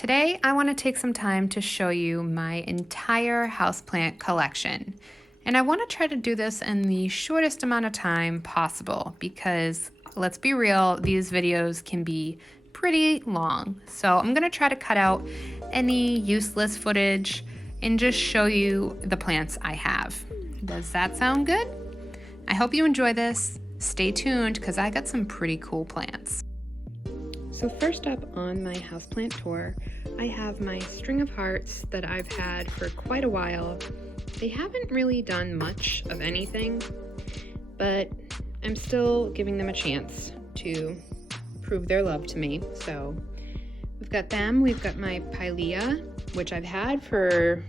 Today, I want to take some time to show you my entire houseplant collection. And I want to try to do this in the shortest amount of time possible because, let's be real, these videos can be pretty long. So I'm going to try to cut out any useless footage and just show you the plants I have. Does that sound good? I hope you enjoy this. Stay tuned because I got some pretty cool plants. So first up on my houseplant tour, I have my string of hearts that I've had for quite a while. They haven't really done much of anything, but I'm still giving them a chance to prove their love to me. So we've got them. We've got my pilea, which I've had for,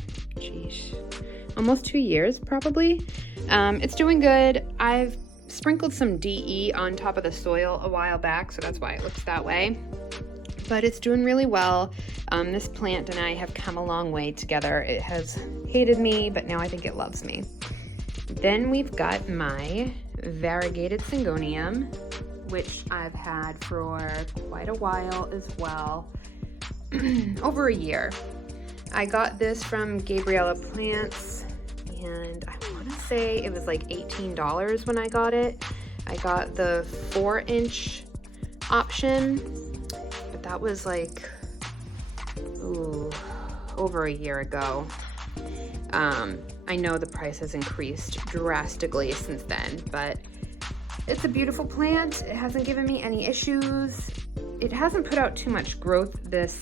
almost 2 years probably. It's doing good. I've sprinkled some DE on top of the soil a while back, so that's why it looks that way. But it's doing really well. This plant and I have come a long way together. It has hated me, but now I think it loves me. Then we've got my variegated syngonium, which I've had for quite a while as well, over a year. I got this from Gabriella Plants, and I want to say it was like $18 when I got it. I got the 4-inch option, but that was like, over a year ago. I know the price has increased drastically since then, but it's a beautiful plant. It hasn't given me any issues. It hasn't put out too much growth this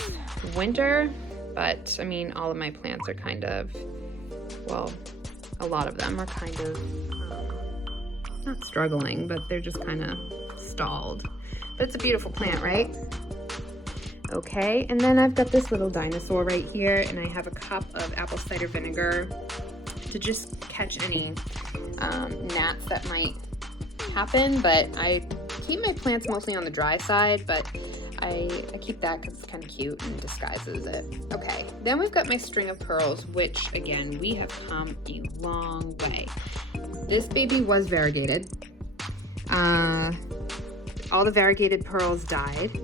winter, but I mean, all of my plants are kind of, well, a lot of them are kind of, not struggling, but they're just kind of stalled. But it's a beautiful plant, right? Okay, and then I've got this little dinosaur right here, and I have a cup of apple cider vinegar to just catch any gnats that might happen. But I keep my plants mostly on the dry side, but I keep that because it's kind of cute and disguises it. Okay, then we've got my string of pearls, which again, we have come a long way. This baby was variegated. All the variegated pearls died,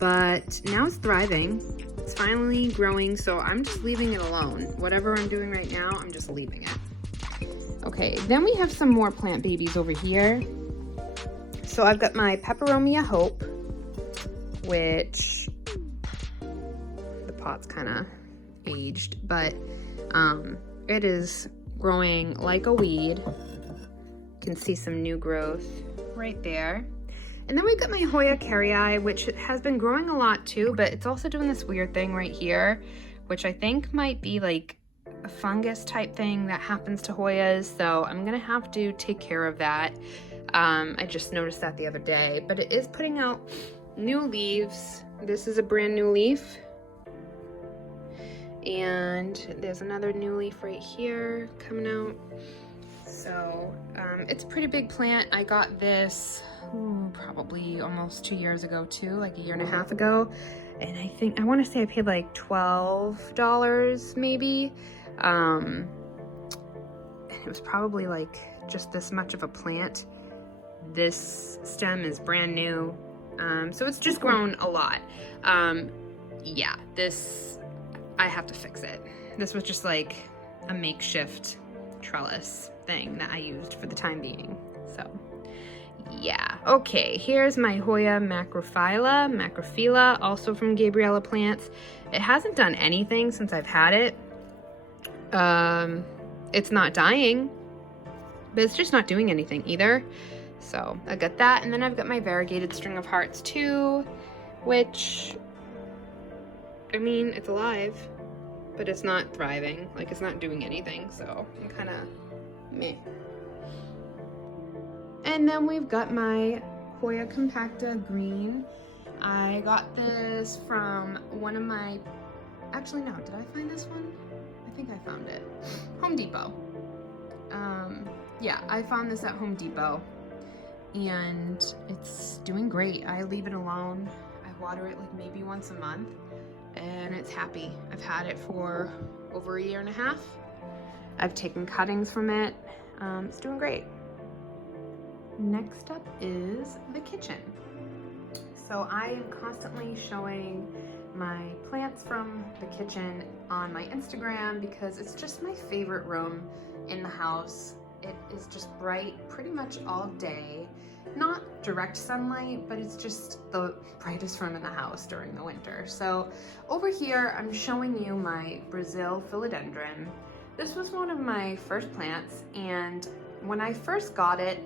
but now it's thriving. It's finally growing, so I'm just leaving it alone. Whatever I'm doing right now, I'm just leaving it. Okay, then we have some more plant babies over here. So I've got my Peperomia Hope, which the pot's kind of aged, but it is growing like a weed. You can see some new growth right there. And then we've got my Hoya carrii, which has been growing a lot too, but it's also doing this weird thing right here, which I think might be like a fungus type thing that happens to Hoyas. So I'm gonna have to take care of that. I just noticed that the other day, but it is putting out new leaves. This is a brand new leaf. And there's another new leaf right here coming out. So it's a pretty big plant. I got this probably almost 2 years ago too, like a year and a half ago. And I want to say I paid like $12 maybe. And it was probably like just this much of a plant. This stem is brand new. So it's just grown a lot. Yeah, this, I have to fix it. This was just like a makeshift trellis thing that I used for the time being. So yeah, okay, here's my Hoya macrophylla, also from Gabriella Plants. It hasn't done anything since I've had it. It's not dying, but it's just not doing anything either. So I got that, and then I've got my variegated string of hearts too, which, I mean, it's alive, but it's not thriving. Like, it's not doing anything, so I'm kind of meh. And then we've got my Hoya compacta green. I got this from one of my, actually no, did I find this one? I think I found it. Home Depot. Yeah, I found this at Home Depot, and it's doing great. I leave it alone. I water it like maybe once a month, and it's happy. I've had it for over a year and a half. I've taken cuttings from it. It's doing great. Next up is the kitchen. So I am constantly showing my plants from the kitchen on my Instagram because it's just my favorite room in the house. It is just bright pretty much all day. Not direct sunlight, but it's just the brightest room in the house during the winter. So over here, I'm showing you my Brazil philodendron. This was one of my first plants, and when I first got it,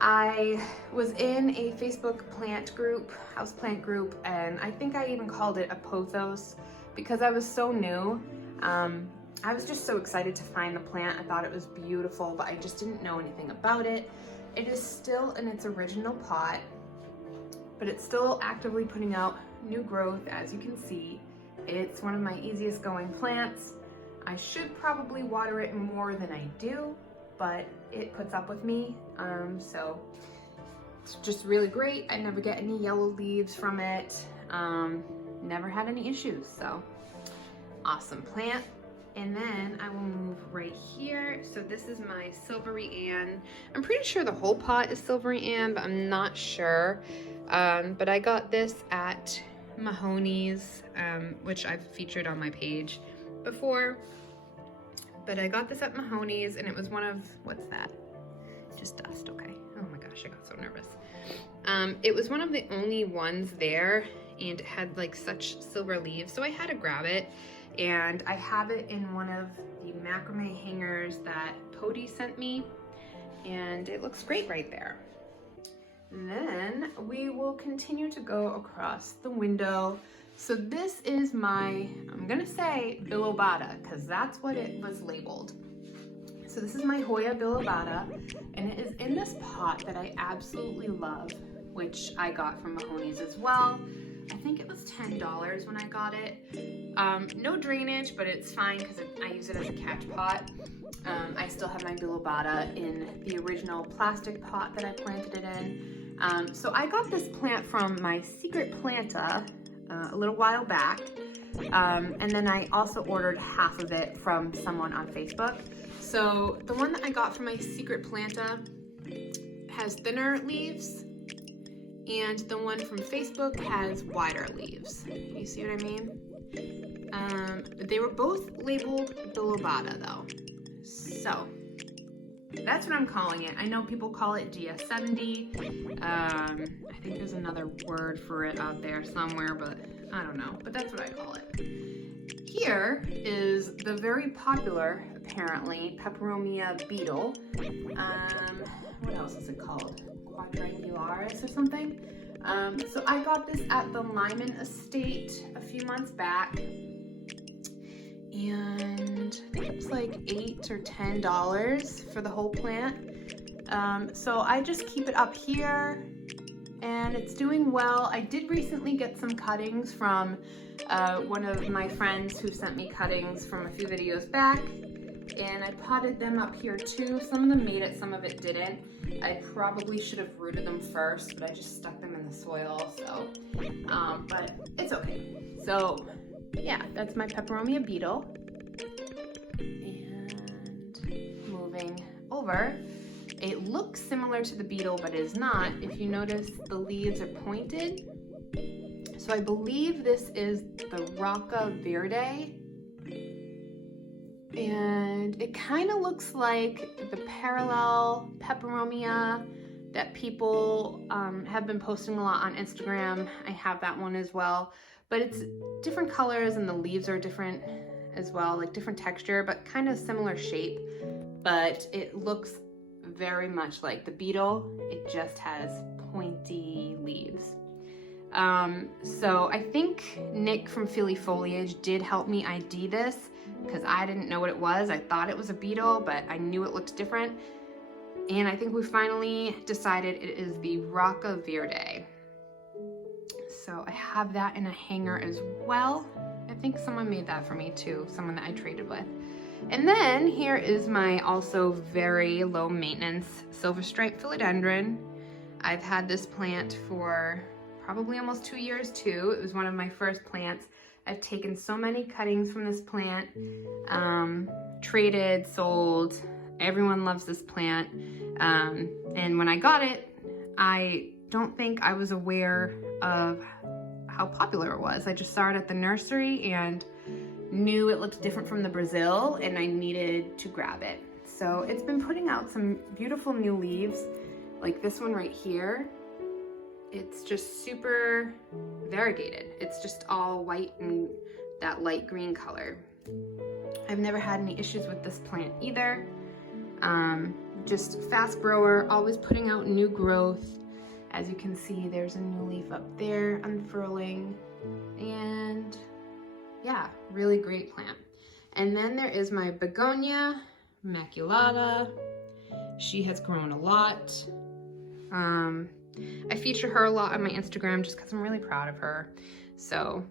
I was in a Facebook plant group, houseplant group, and I think I even called it a pothos because I was so new. I was just so excited to find the plant. I thought it was beautiful, but I just didn't know anything about it. It is still in its original pot, but it's still actively putting out new growth, as you can see. It's one of my easiest going plants. I should probably water it more than I do, but it puts up with me, so it's just really great. I never get any yellow leaves from it, never had any issues, so awesome plant. And then I will move right here. So this is my Silvery Ann. I'm pretty sure the whole pot is Silvery Ann, but I'm not sure. But I got this at Mahoney's, which I've featured on my page before. But I got this at Mahoney's, and it was one of, what's that? Just dust, okay. Oh my gosh, I got so nervous. It was one of the only ones there, and it had like such silver leaves, so I had to grab it. And I have it in one of the macrame hangers that Cody sent me, and it looks great right there. And then we will continue to go across the window. So this is my, I'm gonna say bilobata, because that's what it was labeled. So this is my Hoya bilobata, and it is in this pot that I absolutely love, which I got from Mahoney's as well. I think it was $10 when I got it. No drainage, but it's fine because I use it as a catch pot. I still have my bilobata in the original plastic pot that I planted it in. So I got this plant from my secret planta a little while back, and then I also ordered half of it from someone on Facebook. So the one that I got from my secret planta has thinner leaves, and the one from Facebook has wider leaves. You see what I mean? They were both labeled bilobata though. So that's what I'm calling it. I know people call it GS70. I think there's another word for it out there somewhere, but I don't know. But that's what I call it. Here is the very popular, apparently, peperomia beetle. What else is it called? Quadrangularis or something. So I got this at the Lyman Estate a few months back, and I think it was like $8 or $10 for the whole plant. So I just keep it up here, and it's doing well. I did recently get some cuttings from one of my friends who sent me cuttings from a few videos back, and I potted them up here too. Some of them made it, some of it didn't. I probably should have rooted them first, but I just stuck them in the soil, so, but it's okay. So, yeah, that's my peperomia beetle. And moving over, it looks similar to the beetle, but is not. If you notice, the leaves are pointed. So I believe this is the Rocca Verde. And it kind of looks like the parallel peperomia that people have been posting a lot on Instagram. I have that one as well, but it's different colors and the leaves are different as well, like different texture, but kind of similar shape. But it looks very much like the beetle. It just has pointy leaves. So I think Nick from Philly Foliage did help me ID this, because I didn't know what it was. I thought it was a beetle, but I knew it looked different. And I think we finally decided it is the Rocca Verde. So I have that in a hanger as well. I think someone made that for me too, someone that I traded with. And then here is my also very low maintenance silver stripe philodendron. I've had this plant for probably almost 2 years too. It was one of my first plants. I've taken so many cuttings from this plant, traded, sold. Everyone loves this plant. And when I got it, I don't think I was aware of how popular it was. I just saw it at the nursery and knew it looked different from the Brazil and I needed to grab it. So it's been putting out some beautiful new leaves, like this one right here. It's just super variegated. It's just all white and that light green color. I've never had any issues with this plant either. Just fast grower, always putting out new growth. As you can see, there's a new leaf up there unfurling, and yeah, really great plant. And then there is my begonia maculata. She has grown a lot. I feature her a lot on my Instagram just because I'm really proud of her. So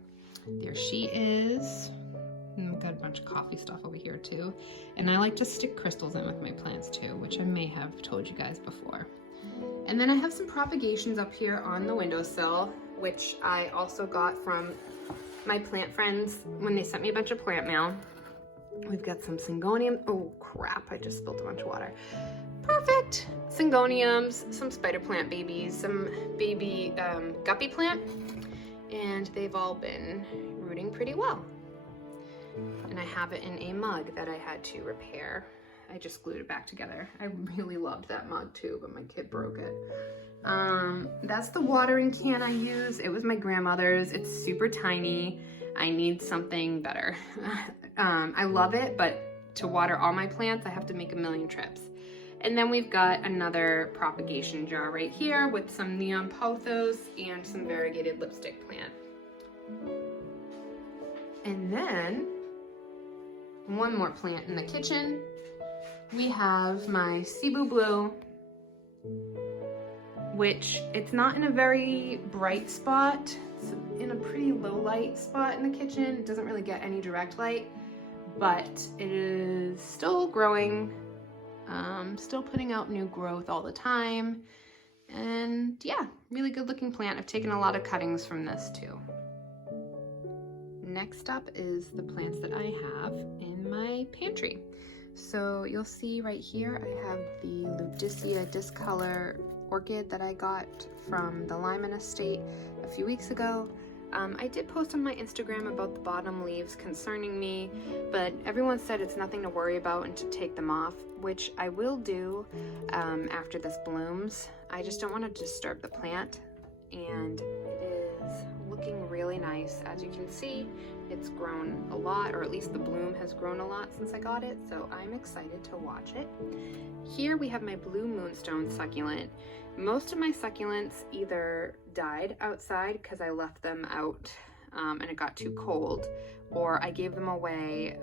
there she is. And I've got a bunch of coffee stuff over here too. And I like to stick crystals in with my plants too, which I may have told you guys before. And then I have some propagations up here on the windowsill, which I also got from my plant friends when they sent me a bunch of plant mail. We've got some syngonium. Oh crap, I just spilled a bunch of water. Perfect. Syngoniums, some spider plant babies, some baby guppy plant, and they've all been rooting pretty well. And I have it in a mug that I had to repair. I just glued it back together. I really loved that mug too, but my kid broke it. That's the watering can I use. It was my grandmother's. It's super tiny. I need something better. I love it, but to water all my plants, I have to make a million trips. And then we've got another propagation jar right here with some neon pothos and some variegated lipstick plant. And then one more plant in the kitchen. We have my Cebu Blue, which it's not in a very bright spot. It's in a pretty low light spot in the kitchen. It doesn't really get any direct light, but it is still growing, still putting out new growth all the time. And yeah, really good looking plant. I've taken a lot of cuttings from this too. Next up is the plants that I have in my pantry. So you'll see right here, I have the Ludicea discolor orchid that I got from the Lyman estate a few weeks ago. I did post on my Instagram about the bottom leaves concerning me, but everyone said it's nothing to worry about and to take them off, which I will do after this blooms. I just don't want to disturb the plant, and it is looking really nice. As you can see, it's grown a lot, or at least the bloom has grown a lot since I got it, so I'm excited to watch it. Here we have my blue moonstone succulent. Most of my succulents either died outside because I left them out and it got too cold, or I gave them away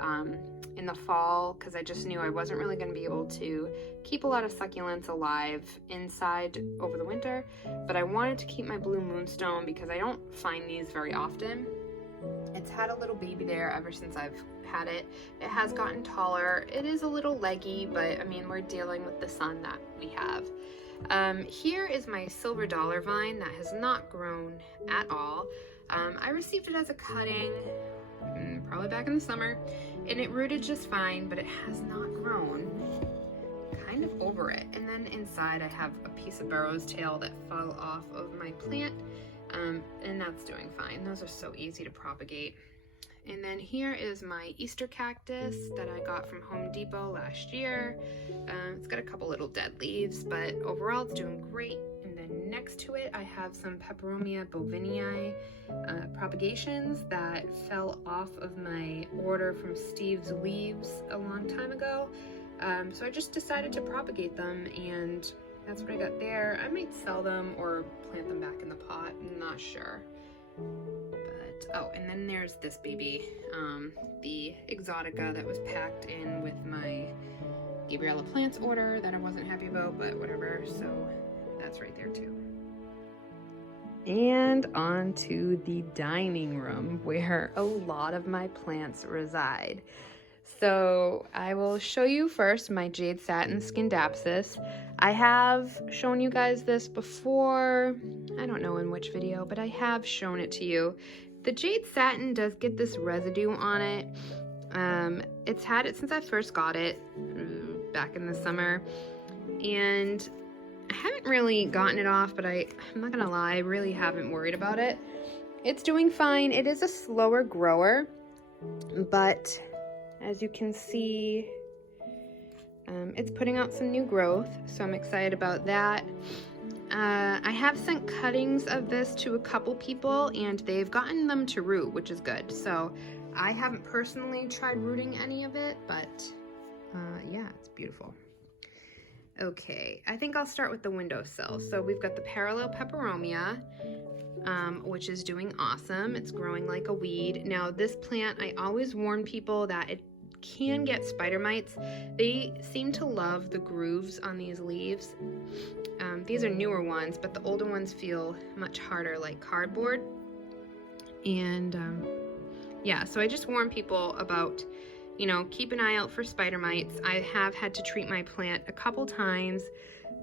in the fall because I just knew I wasn't really going to be able to keep a lot of succulents alive inside over the winter. But I wanted to keep my blue moonstone because I don't find these very often. It's had a little baby there ever since I've had it. It has gotten taller. It is a little leggy, but I mean, we're dealing with the sun that we have. Here is my silver dollar vine that has not grown at all. I received it as a cutting probably back in the summer, and it rooted just fine, but it has not grown. Kind of over it. And then inside I have a piece of barrow's tail that fell off of my plant, and that's doing fine. Those are so easy to propagate. And then here is my Easter cactus that I got from Home Depot last year. It's got a couple little dead leaves, but overall it's doing great. And then next to it, I have some Peperomia bovinii propagations that fell off of my order from Steve's Leaves a long time ago. So I just decided to propagate them, and that's what I got there. I might sell them or plant them back in the pot, I'm not sure. Oh, and then there's this baby, the Exotica that was packed in with my Gabriella plants order that I wasn't happy about, but whatever, so that's right there too. And on to the dining room where a lot of my plants reside. So I will show you first my Jade Satin Scindapsus. I have shown you guys this before, I don't know in which video, but I have shown it to you. The Jade Satin does get this residue on it. It's had it since I first got it back in the summer, and I haven't really gotten it off, but I'm not gonna lie, I really haven't worried about it. It's doing fine. It is a slower grower, but as you can see, it's putting out some new growth, so I'm excited about that. I have sent cuttings of this to a couple people and they've gotten them to root, which is good. So I haven't personally tried rooting any of it, but yeah, it's beautiful. Okay, I think I'll start with the windowsill. So we've got the parallel peperomia, which is doing awesome. It's growing like a weed. Now this plant, I always warn people that it can get spider mites. They seem to love the grooves on these leaves. These are newer ones, but the older ones feel much harder, like cardboard. And yeah, so I just warn people about, you know, keep an eye out for spider mites. I have had to treat my plant a couple times,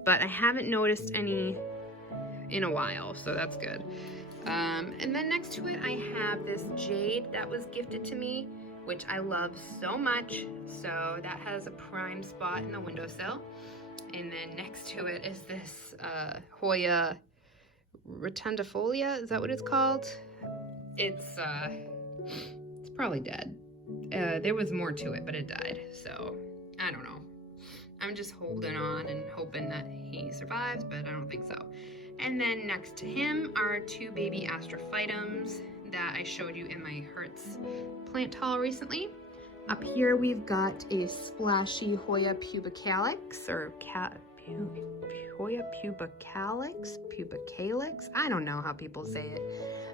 but I haven't noticed any in a while, so that's good. And then next to it, I have this jade that was gifted to me, which I love so much. So that has a prime spot in the windowsill. And then next to it is this Hoya rotundifolia. Is that what it's called? It's probably dead. There was more to it, but it died. So I don't know. I'm just holding on and hoping that he survives, but I don't think so. And then next to him are two baby astrophytums that I showed you in my Hertz plant haul recently. Up here we've got a splashy Hoya pubicalyx, or Hoya pubicalyx? I don't know how people say it.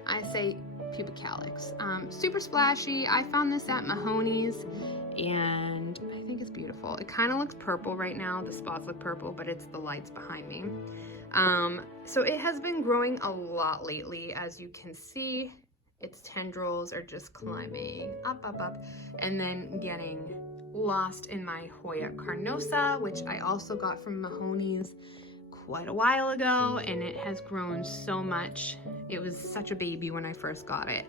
I say pubicalyx. Super splashy. I found this at Mahoney's and I think it's beautiful. It kind of looks purple right now. The spots look purple, but it's the lights behind me. So it has been growing a lot lately. As you can see, its tendrils are just climbing up, and then getting lost in my Hoya carnosa, which I also got from Mahoney's quite a while ago, and it has grown so much. It was such a baby when I first got it.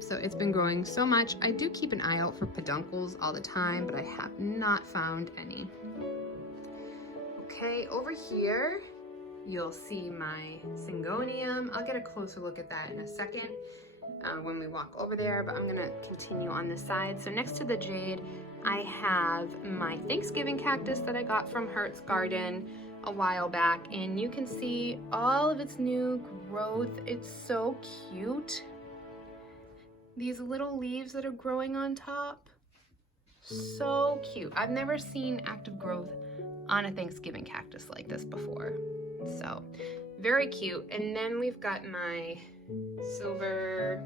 So it's been growing so much. I do keep an eye out for peduncles all the time, but I have not found any. Okay, over here, you'll see my syngonium. I'll get a closer look at that in a second when we walk over there, but I'm gonna continue on this side. So next to the jade, I have my Thanksgiving cactus that I got from Hertz Garden a while back, and you can see all of its new growth. It's so cute. These little leaves that are growing on top, so cute. I've never seen active growth on a Thanksgiving cactus like this before. So very cute. And then we've got my silver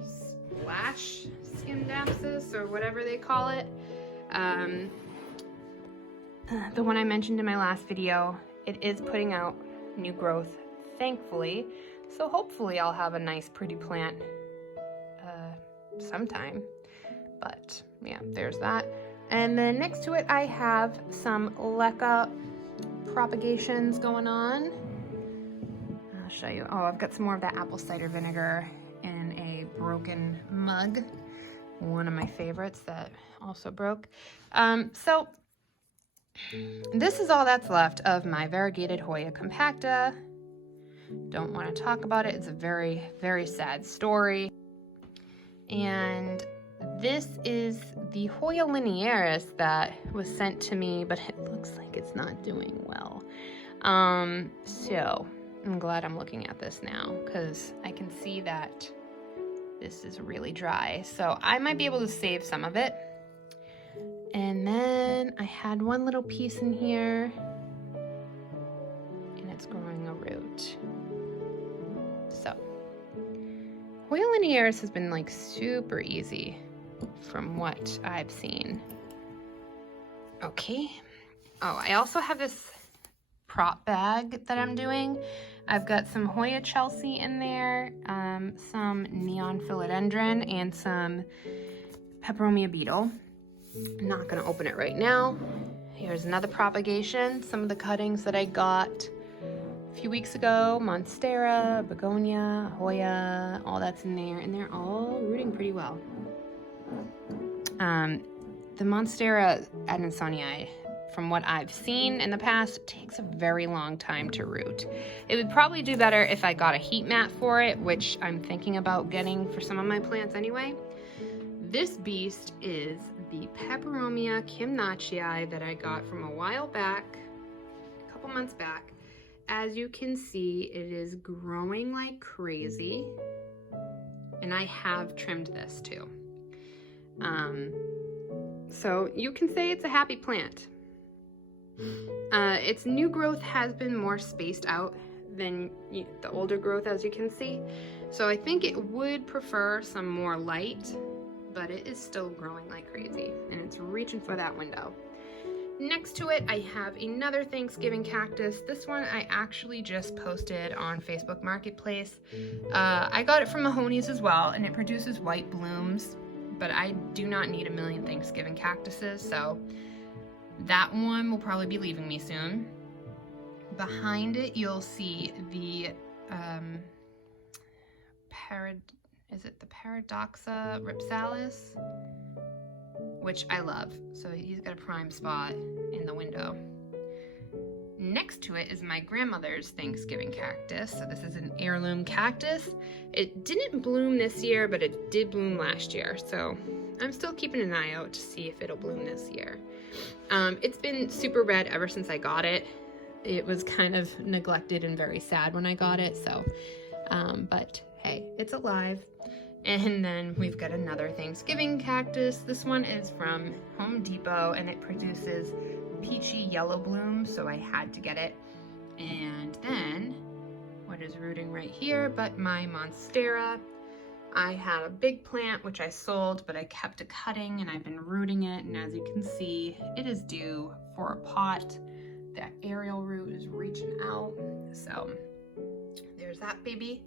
splash scindapsus, or whatever they call it. The one I mentioned in my last video, it is putting out new growth, thankfully. So hopefully I'll have a nice pretty plant sometime. But yeah, there's that. And then next to it, I have some leca propagations going on. I'll show you. Oh, I've got some more of that apple cider vinegar in a broken mug. One of my favorites that also broke. So this is all that's left of my variegated Hoya compacta. Don't want to talk about it. It's a very, very sad story. And this is the Hoya linearis that was sent to me, but it looks like it's not doing well. So I'm glad I'm looking at this now, because I can see that this is really dry. So I might be able to save some of it. And then I had one little piece in here, and it's growing a root. So Hoya linearis has been like super easy from what I've seen. Okay. Oh, I also have this prop bag that I'm doing. I've got some Hoya Chelsea in there, some neon philodendron, and some peperomia beetle. I'm not gonna open it right now. Here's another propagation, some of the cuttings that I got a few weeks ago. Monstera, begonia, Hoya, all that's in there, and they're all rooting pretty well. The Monstera adansonii from what I've seen in the past, it takes a very long time to root. It would probably do better if I got a heat mat for it, which I'm thinking about getting for some of my plants anyway. This beast is the Peperomia kimnachii that I got from a while back, a couple months back. As you can see, it is growing like crazy, and I have trimmed this too. So you can say it's a happy plant. Its new growth has been more spaced out than the older growth, as you can see. So I think it would prefer some more light, but it is still growing like crazy, and it's reaching for that window. Next to it, I have another Thanksgiving cactus. This one I actually just posted on Facebook Marketplace. I got it from Mahoney's as well, and it produces white blooms, but I do not need a million Thanksgiving cactuses, so that one will probably be leaving me soon. Behind it, you'll see the Paradoxa ripsalis, which I love. So he's got a prime spot in the window. Next to it is my grandmother's Thanksgiving cactus. So this is an heirloom cactus. It didn't bloom this year, but it did bloom last year. So I'm still keeping an eye out to see if it'll bloom this year. It's been super red ever since I got it. It was kind of neglected and very sad when I got it. So, but hey, it's alive. And then we've got another Thanksgiving cactus. This one is from Home Depot, and it produces peachy yellow blooms, so I had to get it. And then, what is rooting right here but my Monstera. I had a big plant which I sold, but I kept a cutting and I've been rooting it, and as you can see, it is due for a pot. That aerial root is reaching out, so there's that baby.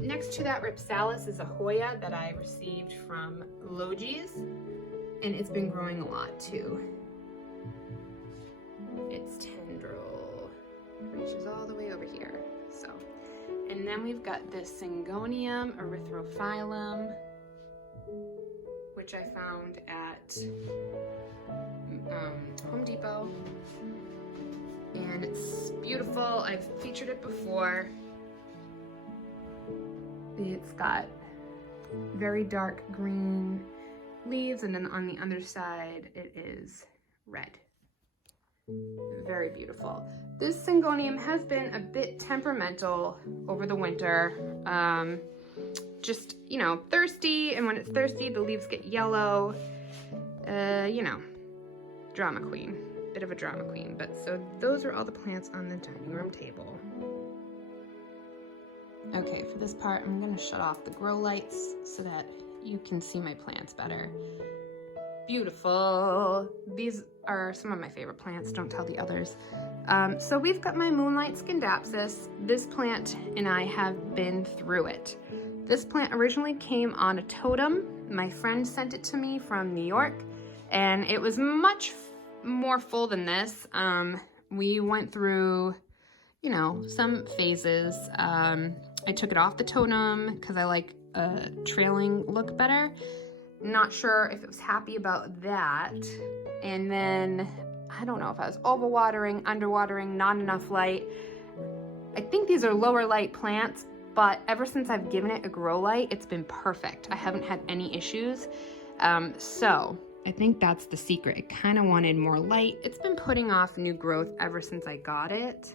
Next to that ripsalis is a Hoya that I received from Logi's, and it's been growing a lot too. Its tendril reaches all the way over here. So, and then we've got this Syngonium erythrophyllum, which I found at Home Depot, and it's beautiful. I've featured it before. It's got very dark green leaves, and then on the other side it is red. Very beautiful. This Syngonium has been a bit temperamental over the winter. Just, you know, thirsty, and when it's thirsty the leaves get yellow. You know, drama queen. Bit of a drama queen. But so those are all the plants on the dining room table. Okay, for this part, I'm gonna shut off the grow lights so that you can see my plants better. Beautiful. These are some of my favorite plants, don't tell the others. So we've got my Moonlight Scindapsus. This plant and I have been through it. This plant originally came on a totem. My friend sent it to me from New York, and it was much more full than this. We went through, you know, some phases. I took it off the totem because I like a trailing look better. Not sure if it was happy about that. And then, I don't know if I was overwatering, underwatering, not enough light. I think these are lower light plants, but ever since I've given it a grow light, it's been perfect. I haven't had any issues. So I think that's the secret. It kind of wanted more light. It's been putting off new growth ever since I got it.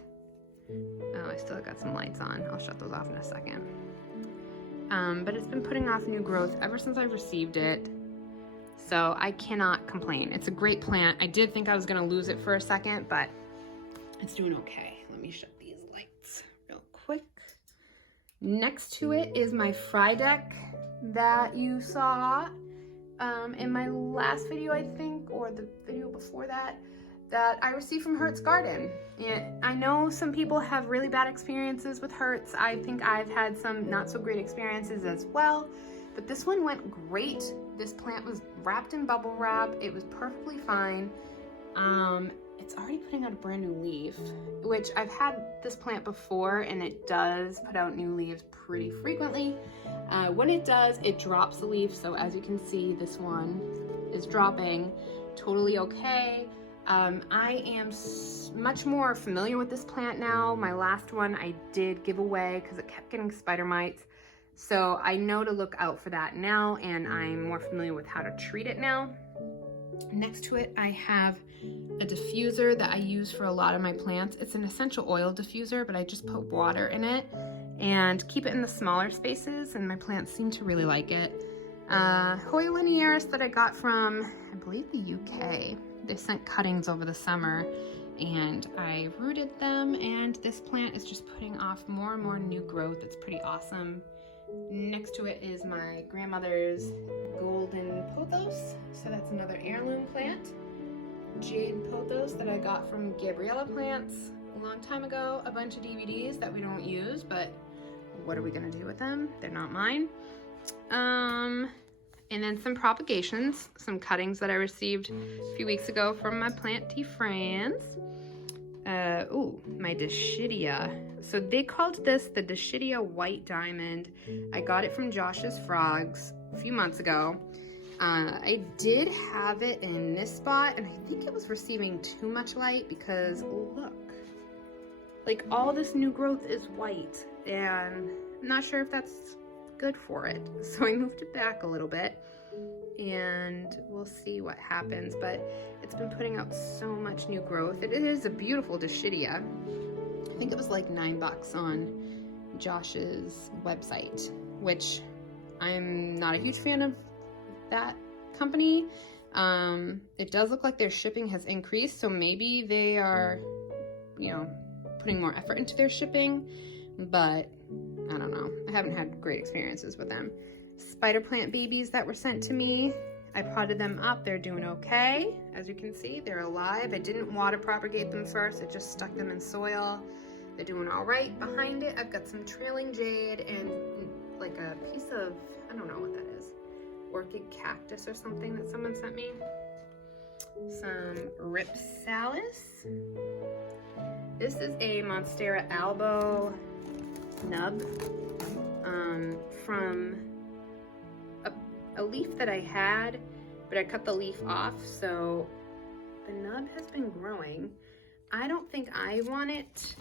Oh, I still got some lights on. I'll shut those off in a second. But it's been putting off new growth ever since I received it. So I cannot complain. It's a great plant. I did think I was gonna lose it for a second, but it's doing okay. Let me shut these lights real quick. Next to it is my Frydek that you saw in my last video, I think, or the video before that I received from Hertz Garden. And I know some people have really bad experiences with Hertz. I think I've had some not so great experiences as well, but this one went great. This plant was wrapped in bubble wrap. It was perfectly fine. It's already putting out a brand new leaf, which I've had this plant before, and it does put out new leaves pretty frequently. When it does, it drops the leaf. So as you can see, this one is dropping totally okay. I am much more familiar with this plant now. My last one I did give away because it kept getting spider mites. So I know to look out for that now, and I'm more familiar with how to treat it now. Next to it, I have a diffuser that I use for a lot of my plants. It's an essential oil diffuser, but I just put water in it and keep it in the smaller spaces, and my plants seem to really like it. Hoya linearis that I got from, I believe, the UK. They sent cuttings over the summer, and I rooted them, and this plant is just putting off more and more new growth. It's pretty awesome. Next to it is my grandmother's golden pothos, so that's another heirloom plant. Jade pothos that I got from Gabriella Plants a long time ago. A bunch of DVDs that we don't use, but what are we gonna do with them? They're not mine. And then some propagations, some cuttings that I received a few weeks ago from my Pantry friends. My Dischidia. So they called this the Dischidia White Diamond. I got it from Josh's Frogs a few months ago. I did have it in this spot, and I think it was receiving too much light because look, like all this new growth is white, and I'm not sure if that's good for it. So I moved it back a little bit, and we'll see what happens, but it's been putting out so much new growth. It is a beautiful Dischidia. I think it was like $9 on Josh's website, which I'm not a huge fan of that company. It does look like their shipping has increased, so maybe they are, putting more effort into their shipping, but I don't know. I haven't had great experiences with them. Spider plant babies that were sent to me, I potted them up. They're doing okay. As you can see, they're alive. I didn't water propagate them first. I just stuck them in soil. They're doing all right. Behind it, I've got some trailing jade and like a piece of, I don't know what that is, orchid cactus or something that someone sent me. Some ripsalis. This is a Monstera albo nub from a leaf that I had, but I cut the leaf off, so the nub has been growing. I don't think I want it.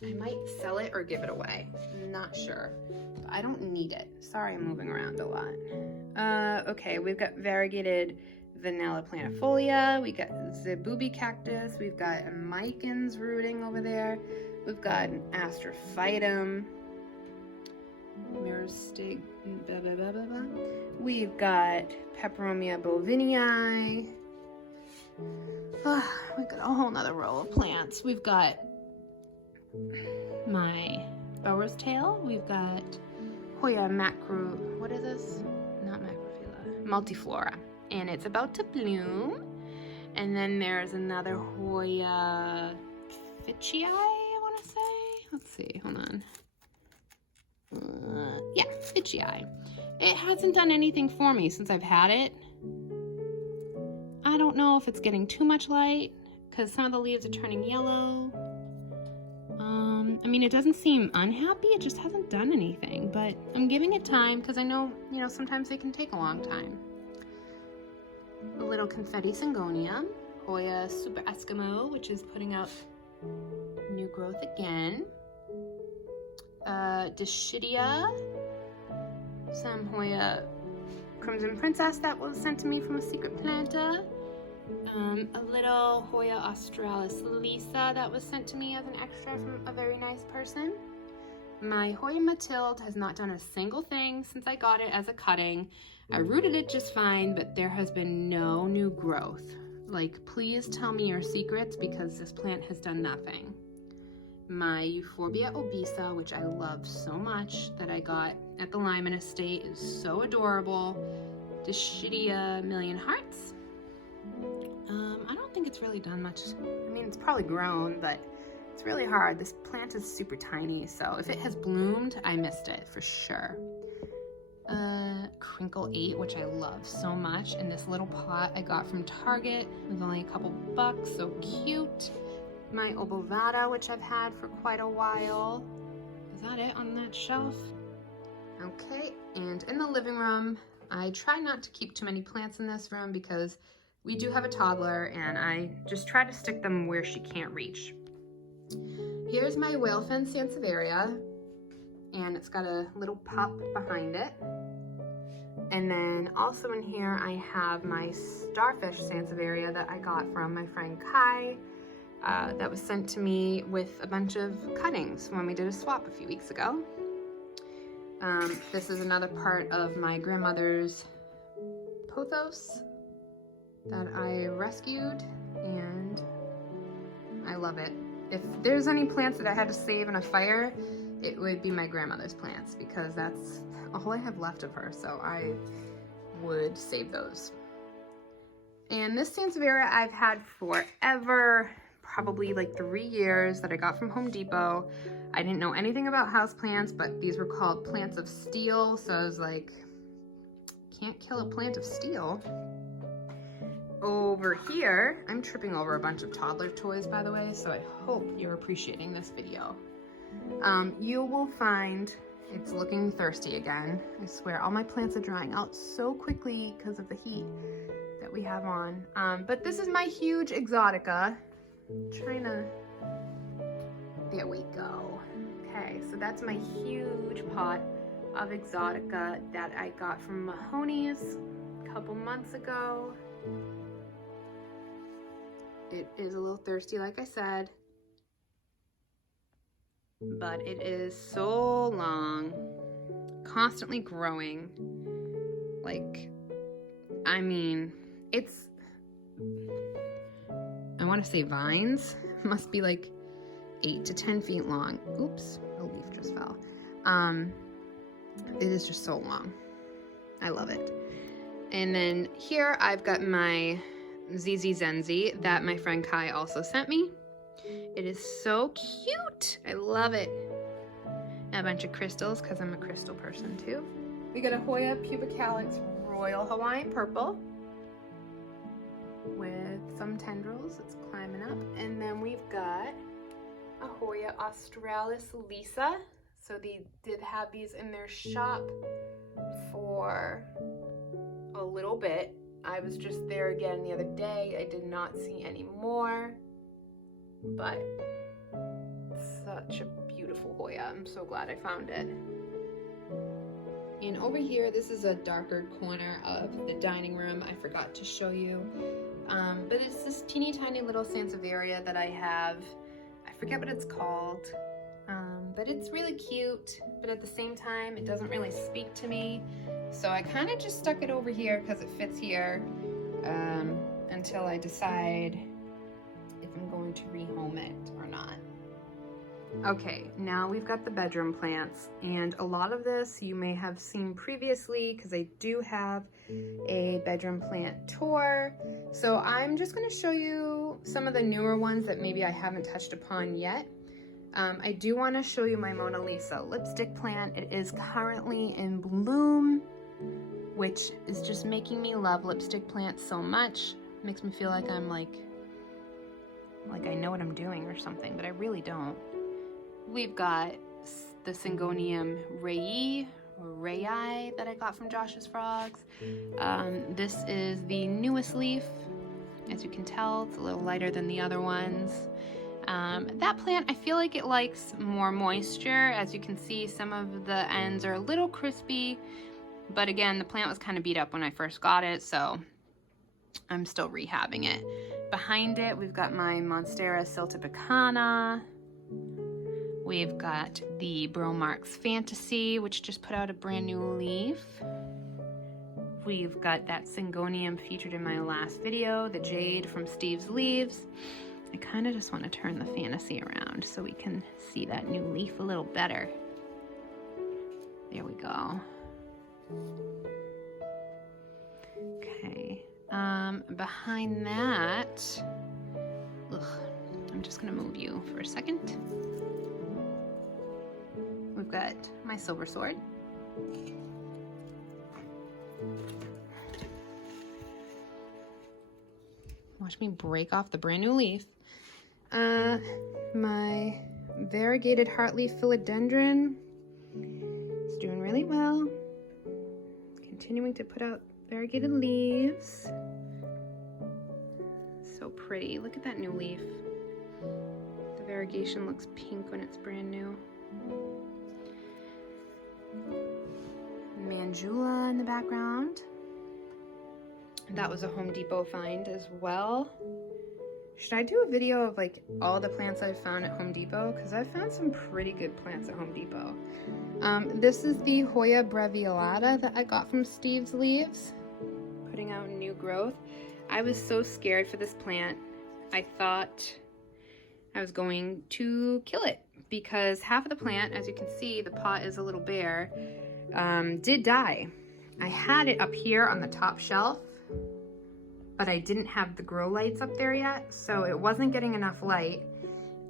I might sell it or give it away. I'm not sure. But I don't need it. Sorry, I'm moving around a lot. Okay, we've got variegated vanilla plantifolia. We got zebubi cactus. We've got micans rooting over there. We've got an astrophytum. Myristig, blah, blah, blah, blah, blah. We've got peperomia bovinii. We've got a whole nother row of plants. We've got my bower's tail. We've got Hoya what is this? Not macrophylla, multiflora. And it's about to bloom. And then there's another Hoya fitchii, I want to say. Let's see, hold on. Yeah, fitchii. It hasn't done anything for me since I've had it. I don't know if it's getting too much light because some of the leaves are turning yellow. I mean, it doesn't seem unhappy. It just hasn't done anything, but I'm giving it time because I know, sometimes they can take a long time. A little confetti syngonium, Hoya super Eskimo, which is putting out new growth again. Dischidia, some Hoya Crimson Princess that was sent to me from a secret planta. A little Hoya australis Lisa that was sent to me as an extra from a very nice person. My Hoya Mathilde has not done a single thing since I got it as a cutting. I rooted it just fine, but there has been no new growth. Like, please tell me your secrets because this plant has done nothing. My Euphorbia obesa, which I love so much, that I got at the Lyman Estate, is so adorable. Dischidia Million Hearts. I don't think it's really done much. I mean, it's probably grown, but it's really hard. This plant is super tiny, so if it has bloomed, I missed it for sure. Crinkle 8, which I love so much, in this little pot I got from Target. It was only a couple bucks, so cute. My obovata, which I've had for quite a while. Is that it on that shelf? Okay, and in the living room, I try not to keep too many plants in this room because We do have a toddler, and I just try to stick them where she can't reach. Here's my whale fin sansevieria, and it's got a little pup behind it. And then also in here I have my starfish sansevieria that I got from my friend Kai. That was sent to me with a bunch of cuttings when we did a swap a few weeks ago. This is another part of my grandmother's pothos that I rescued, and I love it. If there's any plants that I had to save in a fire, it would be my grandmother's plants, because that's all I have left of her, so I would save those. And this sansevieria I've had forever, probably like 3 years, that I got from Home Depot. I didn't know anything about houseplants, but these were called plants of steel, so I was like, can't kill a plant of steel. Over here, I'm tripping over a bunch of toddler toys, by the way, so I hope you're appreciating this video. You will find, it's looking thirsty again. I swear, all my plants are drying out so quickly because of the heat that we have on. But this is my huge exotica. There we go. Okay, so that's my huge pot of exotica that I got from Mahoney's a couple months ago. It is a little thirsty, like I said, but it is so long, constantly growing. Like, I mean, it's, I want to say vines, must be like 8 to 10 feet long. Oops, a leaf just fell. It is just so long. I love it. And then here I've got my ZZ Zenzi that my friend Kai also sent me. It is so cute. I love it. And a bunch of crystals, because I'm a crystal person too. We got a Hoya pubicalis Royal Hawaiian Purple with some tendrils. It's climbing up. And then we've got a Hoya Australis Lisa. So they did have these in their shop for a little bit. I was just there again the other day. I did not see any more, but such a beautiful Hoya. I'm so glad I found it. And over here, this is a darker corner of the dining room. I forgot to show you, but it's this teeny tiny little sansevieria that I have. I forget what it's called, but it's really cute, but at the same time, it doesn't really speak to me. So I kind of just stuck it over here because it fits here until I decide if I'm going to rehome it or not. Okay, now we've got the bedroom plants, and a lot of this you may have seen previously because I do have a bedroom plant tour. So I'm just going to show you some of the newer ones that maybe I haven't touched upon yet. I do want to show you my Mona Lisa lipstick plant. It is currently in bloom, which is just making me love lipstick plants so much. It makes me feel like I'm like I know what I'm doing or something, but I really don't. We've got the Syngonium rayi that I got from Josh's Frogs. This is the newest leaf. As you can tell, it's a little lighter than the other ones. That plant, I feel like it likes more moisture. As you can see, some of the ends are a little crispy, but again, the plant was kind of beat up when I first got it, so I'm still rehabbing it. Behind it, we've got my Monstera siltepecana. We've got the Bromarks Fantasy, which just put out a brand new leaf. We've got that Syngonium featured in my last video, the Jade from Steve's Leaves. I kind of just want to turn the Fantasy around so we can see that new leaf a little better. There we go. Okay, behind that, I'm just gonna move you for a second. We've got my silver sword. Watch me break off the brand new leaf. My variegated heartleaf philodendron is doing really well. Continuing to put out variegated leaves. So pretty. Look at that new leaf. The variegation looks pink when it's brand new. Manjula in the background. That was a Home Depot find as well. Should I do a video of like all the plants I've found at Home Depot? Because I've found some pretty good plants at Home Depot. This is the Hoya breviolata that I got from Steve's Leaves, putting out new growth. I was so scared for this plant. I thought I was going to kill it because half of the plant, as you can see, the pot is a little bare, did die. I had it up here on the top shelf, but I didn't have the grow lights up there yet, so it wasn't getting enough light,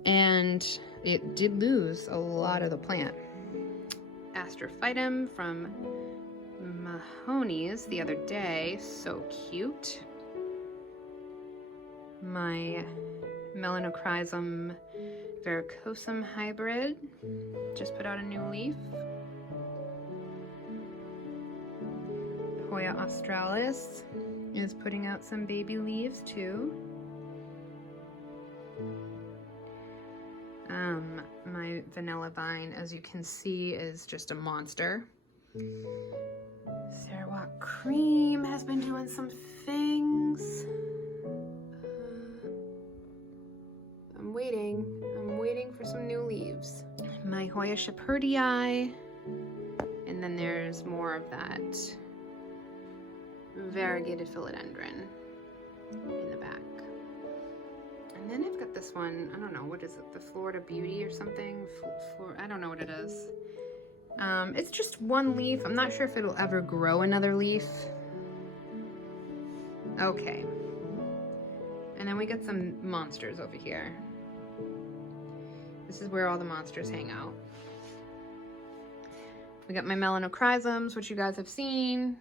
and it did lose a lot of the plant. Astrophytum from Mahoney's the other day, so cute. My Melanochrysum verrucosum hybrid just put out a new leaf. Hoya australis is putting out some baby leaves too. My vanilla vine, as you can see, is just a monster. Sarawak cream has been doing some things. I'm waiting for some new leaves. My Hoya shepherdii, and then there's more of that variegated philodendron in the back. And then I've got this one, I don't know, what is it, the Florida Beauty or something? I don't know what it is. It's just one leaf. I'm not sure if it'll ever grow another leaf. Okay. And then we got some monsters over here. This is where all the monsters hang out. We got my melanochrysums, which you guys have seen.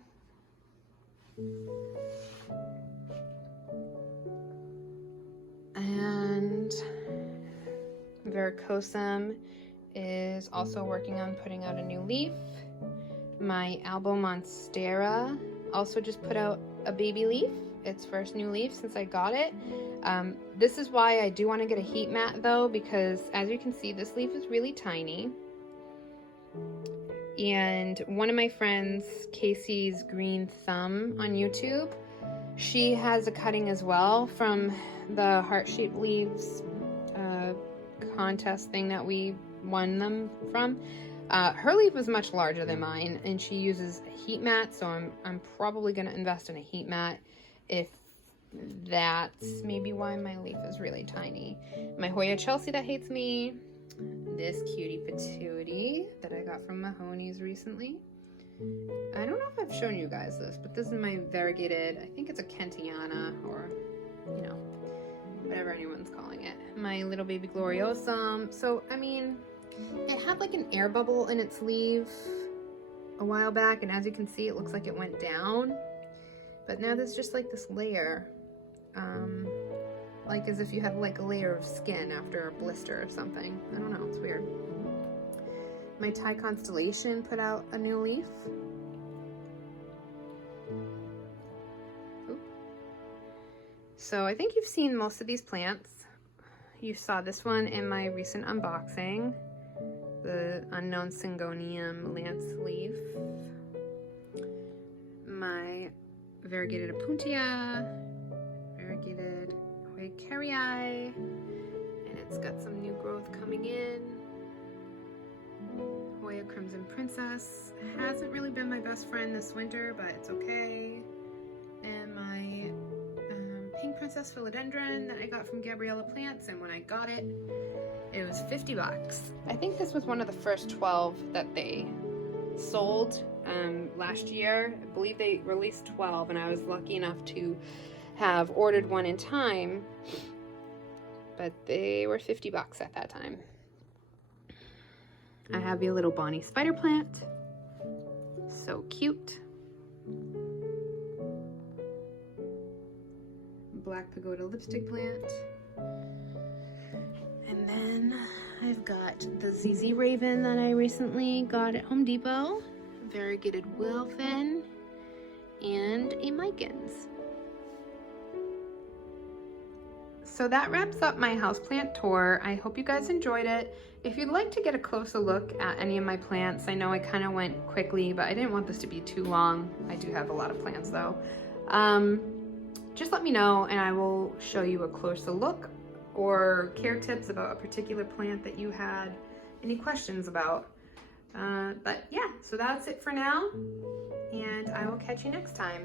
And verrucosum is also working on putting out a new leaf. My Albo Monstera also just put out a baby leaf, its first new leaf since I got it. This is why I do want to get a heat mat though, because as you can see, this leaf is really tiny. And one of my friends, Casey's Green Thumb on YouTube, she has a cutting as well from the heart-shaped leaves contest thing that we won them from. Her leaf was much larger than mine, and she uses a heat mat, so I'm probably going to invest in a heat mat if that's maybe why my leaf is really tiny. My Hoya Chelsea that hates me. This cutie patootie that I got from Mahoney's recently. I don't know if I've shown you guys this, but this is my variegated, I think it's a Kentiana, or, you know, whatever anyone's calling it. My little baby gloriosum. So, I mean, it had like an air bubble in its leaf a while back, and as you can see, it looks like it went down. But now there's just like this layer, like as if you had like a layer of skin after a blister or something. I don't know, it's weird. My Thai Constellation put out a new leaf. Oop. So I think you've seen most of these plants. You saw this one in my recent unboxing, the unknown Syngonium lance leaf. My variegated Opuntia, variegated Hoya, and it's got some new growth coming in. Hoya Crimson Princess hasn't really been my best friend this winter, but it's okay. And my Pink Princess Philodendron that I got from Gabriella Plants, and when I got it, it was 50 bucks. I think this was one of the first 12 that they sold last year. I believe they released 12, and I was lucky enough to have ordered one in time, but they were 50 bucks at that time. I have a little Bonnie spider plant, so cute. Black pagoda lipstick plant. And then I've got the ZZ Raven that I recently got at Home Depot, variegated Wilfin, and a Micans. so that wraps up my houseplant tour. I hope you guys enjoyed it. If you'd like to get a closer look at any of my plants, I know I kind of went quickly, but I didn't want this to be too long. I do have a lot of plants though. Just let me know and I will show you a closer look or care tips about a particular plant that you had any questions about. But yeah, so that's it for now, and I will catch you next time.